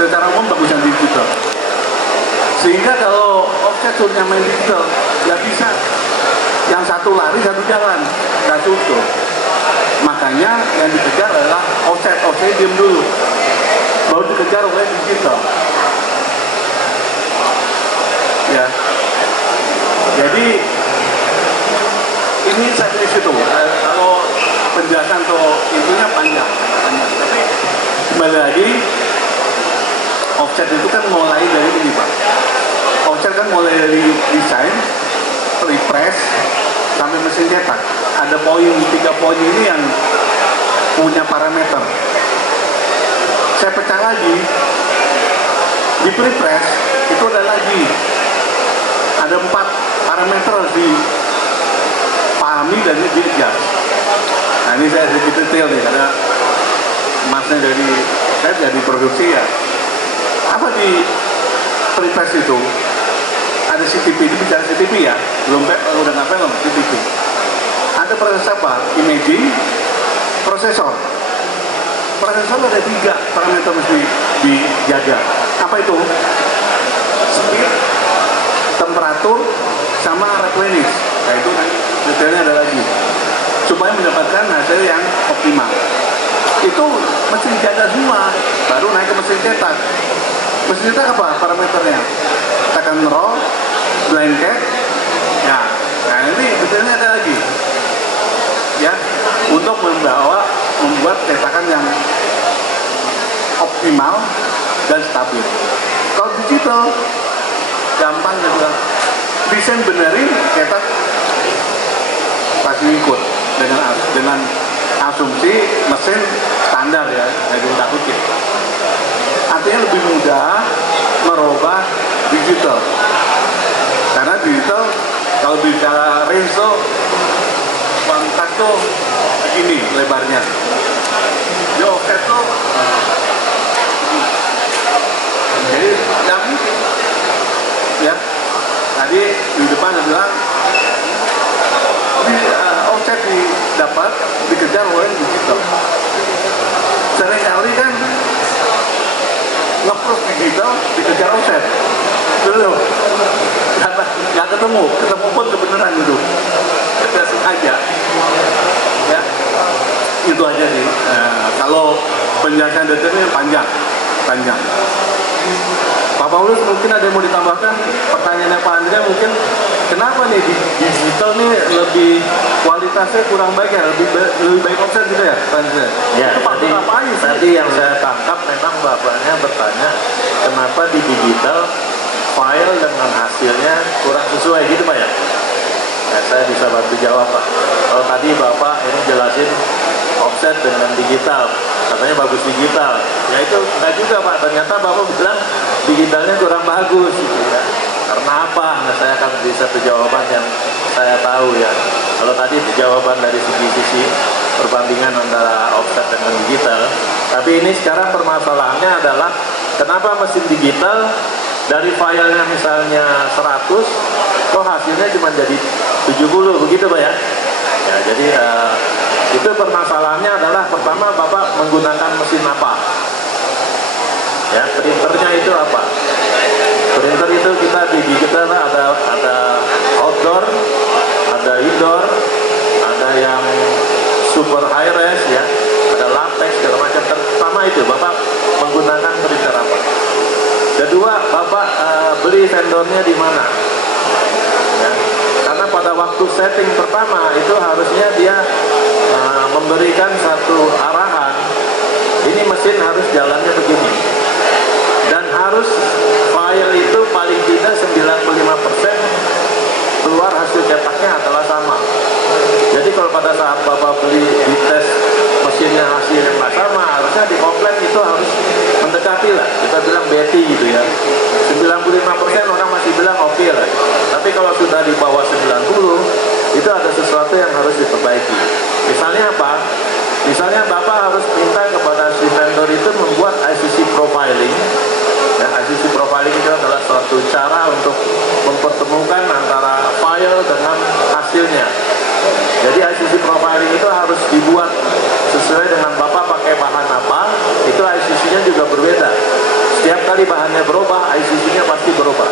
secara umum bagus yang digital. Sehingga kalau offset suruhnya main digital, nggak bisa. Yang satu lari, satu jalan, nggak cukup. Makanya yang dikejar adalah offset diem dulu, baru dikejar oleh digital. Ya, jadi ini saya di situ. Kalau penjelasan tuh intinya panjang. Tapi kembali lagi, offset itu kan mulai dari ini Pak. Offset kan mulai dari desain, repress, sampai mesin cetak. Ada poin, 3 poin ini yang punya parameter. Saya pecah lagi, di prepress itu ada lagi. Ada 4 parameter harus dipahami dan di-adjust. Nah ini saya sedikit detail nih, karena masnya saya dari produksi ya. Apa di prepress itu? Ada CTP, ini bicara CTP ya, udah nggak belum CTP. Ada proses apa? Imaging, prosesor. Prosesor ada 3 parameter mesti dijaga. Apa itu? Speed, temperatur, sama replenish. Nah itu detailnya ada lagi. Supaya mendapatkan hasil yang optimal. Itu mesti dijaga semua, baru naik ke mesin cetak. Mesin cetak apa parameternya? Tekan roll, blanket, ya. Nah ini detailnya ada lagi. Ya, untuk membuat cetakan yang optimal dan stabil. Kalau digital gampang gitu, desain benerin, cetak pasti ikut dengan asumsi mesin standar ya, dari kutip. Artinya lebih mudah merubah digital, karena digital kalau bicara range kontak tuh ini lebarnya, di offset tuh jadi nggak mungkin ya. Tadi di depan ada bilang offset didapat dikejar oleh digital. Seringkali kan nge-proof digital dikejar offset dulu, nggak ketemu pun kebenaran itu. Tidak sengaja ya, itu aja sih. Kalau penjelasan detailnya panjang. Pak Paulus mungkin ada yang mau ditambahkan. Pertanyaannya Pak Andrea mungkin, kenapa nih di digital nih lebih kualitasnya kurang baik ya, lebih baik offset gitu ya Pak Andrea? Ya, itu faktor apa aja sih? Tadi yang saya tangkap memang bapaknya bertanya kenapa di digital file dengan hasilnya kurang sesuai gitu Pak ya? Nah, saya bisa bantu jawab Pak. Kalau tadi Bapak ini jelasin offset dengan digital, katanya bagus digital. Ya itu enggak juga Pak, ternyata Bapak bilang digitalnya kurang bagus gitu ya. Karena apa? Nah saya akan beri satu jawaban yang saya tahu ya. Kalau tadi jawaban dari sisi perbandingan antara offset dengan digital, tapi ini sekarang permasalahannya adalah kenapa mesin digital dari filenya misalnya 100, kok hasilnya cuma jadi 70, begitu Pak ya? Ya jadi itu permasalahannya adalah pertama Bapak menggunakan mesin apa? Ya, printernya itu apa? Printer itu kita di digital ada outdoor, ada indoor, ada yang super high res ya, ada latex segala macam. Pertama itu Bapak menggunakan printer apa? Kedua, Bapak beli vendornya di mana? Ya. Karena pada waktu setting pertama itu harusnya dia memberikan satu arahan, ini mesin harus jalannya begini, dan harus file itu paling tidak 95% keluar hasil cetaknya adalah sama. Jadi kalau pada saat Bapak beli di tes mesinnya hasilnya nggak sama, harusnya di komplain itu harus mendekati lah, kita bilang BT gitu ya. 95% orang masih bilang oke lah. Tapi kalau sudah di bawah 90, itu ada sesuatu yang harus diperbaiki. Misalnya apa? Misalnya Bapak harus minta kepada si vendor itu membuat ICC profiling. Ya, ICC profiling itu adalah suatu cara untuk mempertemukan antara file dengan hasilnya. Jadi ICC profiling itu harus dibuat sesuai dengan Bapak pakai bahan apa, itu ICC-nya juga berbeda. Setiap kali bahannya berubah, ICC-nya pasti berubah.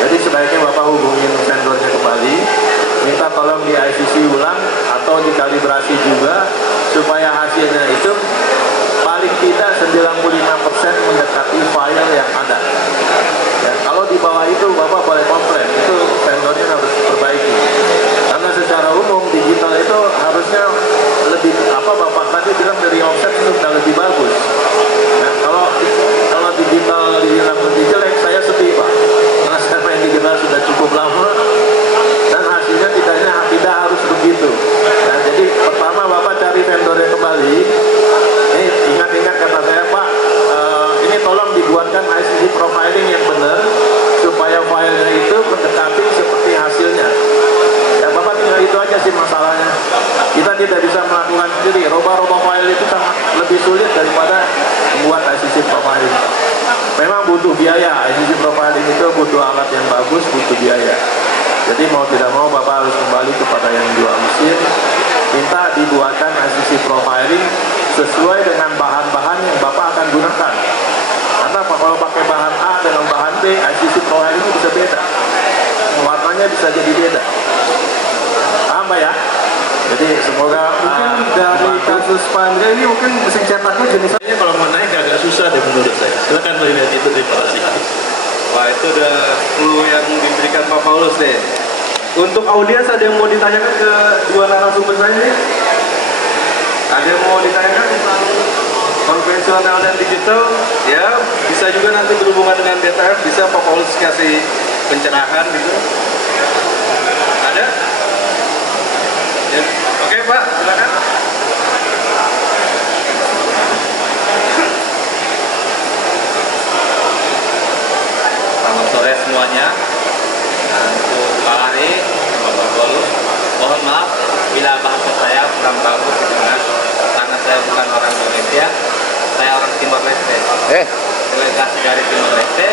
Jadi sebaiknya Bapak hubungin vendornya kembali, minta tolong di ICC ulang atau dikalibrasi juga supaya hasilnya itu paling tidak 95% mendekati file yang ada. Ya, kalau di bawah itu Bapak boleh komplain, itu vendornya harus perbaiki. Karena secara umum digital itu harusnya lebih Bapak tadi bilang dari offset itu sudah lebih bagus. Nah, kalau digital dibilang lebih jelek, saya sedih Pak. Karena saya main digital sudah cukup lama dan hasilnya tidak harus begitu. Nah, jadi pertama Bapak cari vendornya kembali. Ini ingat-ingat kata saya Pak, ini tolong dibuatkan ICC profiling yang benar supaya filenya itu mendekati seperti hasilnya. Ya Bapak tinggal itu aja sih masalahnya. Kita tidak bisa melakukan sendiri. Roba-roba file itu sangat lebih sulit daripada membuat ICC profiling. Memang butuh biaya. ICC profiling itu butuh alat yang bagus, butuh biaya. Jadi mau tidak mau Bapak harus kembali kepada yang jual mesin, minta dibuatkan ICC profiling sesuai dengan bahan-bahan yang Bapak akan gunakan. Karena kalau pakai bahan A dengan bahan B, ICC profiling itu bisa beda. Warnanya bisa jadi beda. Paham Pak ya? Jadi semoga Mungkin dari kasus Pak Andrea ini mungkin mesin cetaknya jenisnya Kalau mau naik agak susah deh menurut saya. Silakan melihat itu terima kasih. Wah, itu udah clue yang diberikan Pak Paulus deh. Untuk audiens ada yang mau ditanyakan ke dua narasumber saya nih? Ada yang mau ditanyakan tentang konvensional dan digital? Ya, bisa juga nanti berhubungan dengan BTF, bisa Pak Paulus kasih pencerahan gitu. Ada? Ya. Oke Pak, silakan. Selamat sore semuanya. Untuk Pak Hari, Bapak Paulus, mohon maaf bila bahasa saya kurang bagus karena saya bukan orang Indonesia, saya orang Timor Leste. Delegasi dari Timor Leste.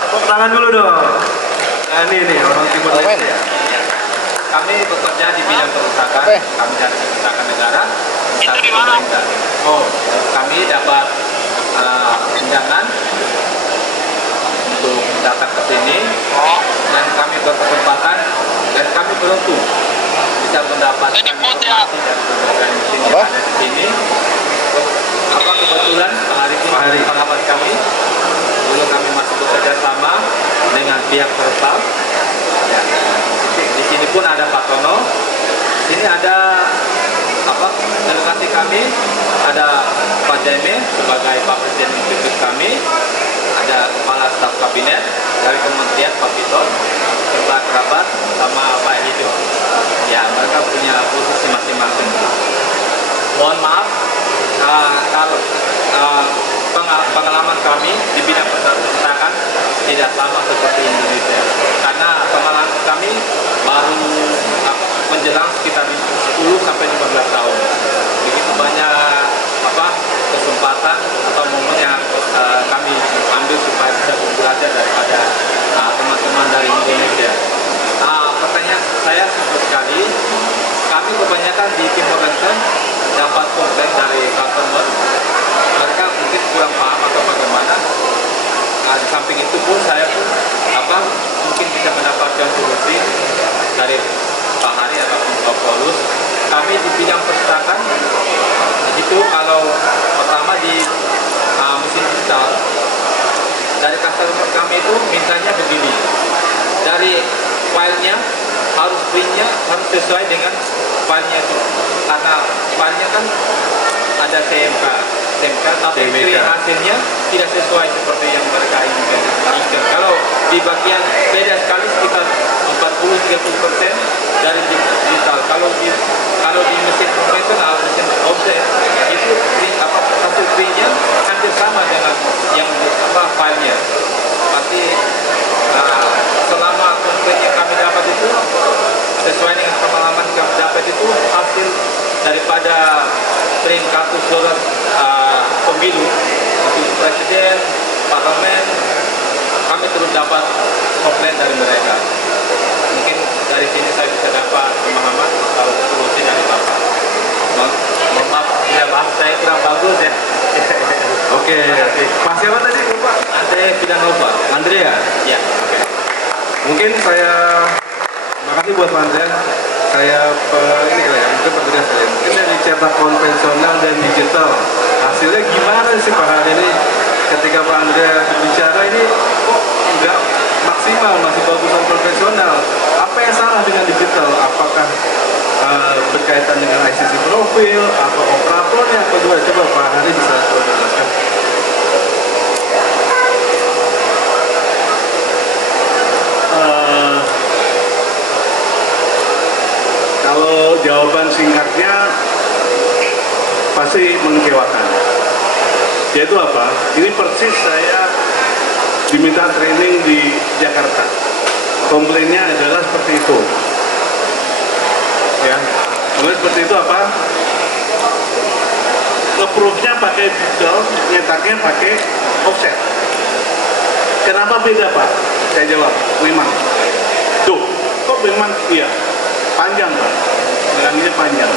Tepuk tangan dulu dong. Nah, ini orang Timor Leste ya. Kami bekerja di bidang perpustakaan, kami dari perpustakaan negara, instansi pemerintah. Kami dapat undangan untuk datang ke sini dan kami berkesempatan dan kami beruntung bisa mendapatkan informasi dari berbagai mesin yang ada di sini. Kebetulan Pak Hari pengamat kami, dulu kami masih bekerja sama dengan pihak Total. Ya. Di sini pun ada Pak Tono. Di sini ada delegasi kami, ada Pak Jaime sebagai Pak Presiden Institut kami, ada Kepala Staf Kabinet dari Kementerian Pak Piton, serta kerabat sama Pak Hijo. Ya, mereka punya posisi masing-masing. Mohon maaf kalau pengalaman kami di bidang perpustakaan tidak sama seperti Indonesia, karena pengalaman kami baru menjelang sekitar 10 sampai 15 tahun. Begitu banyak kesempatan atau momen yang kami ambil supaya bisa belajar daripada teman-teman dari Indonesia. Pertanyaan saya simpel sekali. Kami kebanyakan di Timor Leste dapat komplain dari customer, mereka mungkin kurang paham atau bagaimana. Di samping itu pun saya pun mungkin bisa mendapatkan solusi dari Pak Hari ataupun Pak Paulus. Kami di bidang perpustakaan itu kalau pertama di mesin digital dari customer kami itu mintanya begini, dari filenya harus printnya harus sesuai dengan filenya itu, karena filenya kan ada CMK tapi print hasilnya tidak sesuai seperti yang mereka inginkan. Kalau di bagian beda sekali sekitar 40-30% dari digital. Kalau di mesin konvensional, mesin offset itu hasil printnya hampir sama dengan yang filenya. Pasti selama komplain yang kami dapat itu sesuai dengan pengalaman yang kami dapat itu hasil daripada print kartu suara pemilu untuk presiden, parlemen, kami terus dapat komplain dari mereka. Mungkin dari sini saya bisa dapat pemahaman atau solusi dari Bapak. Mohon maaf, ya Pak, saya kurang bagus ya. Oke, Pak siapa tadi Bapak? Andre Pidanova. Andrea. Ya. Mungkin makasih buat Pak Andrea. Ini kali ya, mungkin petugas saya. Mungkin dari cetak konvensional dan digital, hasilnya gimana sih Pak hari ini? Ketika Pak Andrea bicara ini kok nggak maksimal, masih bagusan konvensional. Apa yang salah dengan digital? Apakah berkaitan dengan ICC profil, apa operatornya, apa juga? Coba Pak Hari bisa jelaskan. Kalau jawaban singkatnya pasti mengecewakan. Yaitu apa? Ini persis saya diminta training di Jakarta. Komplainnya adalah seperti itu. Ya, komplain seperti itu apa? Nge-proof-nya pakai digital, nyetaknya pakai offset. Kenapa beda Pak? Saya jawab, memang. Tuh, kok memang iya? Panjang Pak, bilangnya panjang.